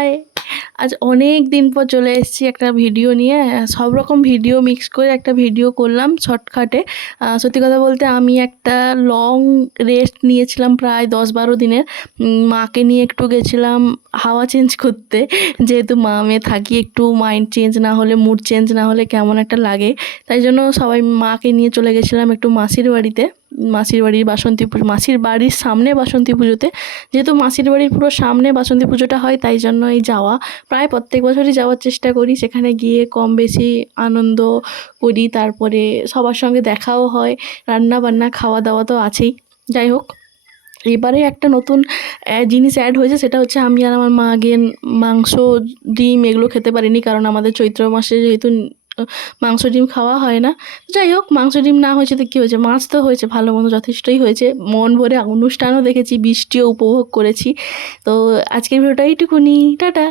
High! আজ অনেক দিন পর চলে এসেছি একটা ভিডিও নিয়ে। সব রকম ভিডিও মিক্স করে একটা ভিডিও করলাম শর্টকাটে। সত্যি কথা বলতে আমি একটা লং রেস্ট নিয়েছিলাম প্রায় 10-12 দিনের। মাকে নিয়ে একটু গেছিলাম হাওয়া চেঞ্জ করতে। যেহেতু মা মেয়ে থাকি, একটু মাইন্ড চেঞ্জ না হলে, মুড চেঞ্জ না হলে কেমন একটা লাগে। তাই জন্য সবাই মাকে নিয়ে চলে গেছিলাম একটু মাসির বাড়িতে। মাসির বাড়ির বাসন্তী পুজো, মাসির বাড়ির সামনে বাসন্তী পুজোতে। যেহেতু মাসির বাড়ির পুরো সামনে বাসন্তী পুজোটা হয়, তাই জন্য এই যাওয়া। প্রায় প্রত্যেক বছরই যাওয়ার চেষ্টা করি, সেখানে গিয়ে কম বেশি আনন্দ করি, তারপরে সবার সঙ্গে দেখাও হয়, রান্না বান্না খাওয়া দাওয়া তো আছেই। যাই হোক, এবারে একটা নতুন জিনিস অ্যাড হয়েছে, সেটা হচ্ছে আমি আর আমার মা আগেন মাংস ডিম এগুলো খেতে পারিনি, কারণ আমাদের চৈত্র মাসে যেহেতু মাংস ডিম খাওয়া হয় না। যাই হোক, মাংস ডিম না হয়েছে তো কী হয়েছে, মাছ তো হয়েছে, ভালো মন্দ যথেষ্টই হয়েছে। মন ভরে অনুষ্ঠানও দেখেছি, বৃষ্টিও উপভোগ করেছি। তো আজকের ভিডিওটা এইটুকুনি, টাটা।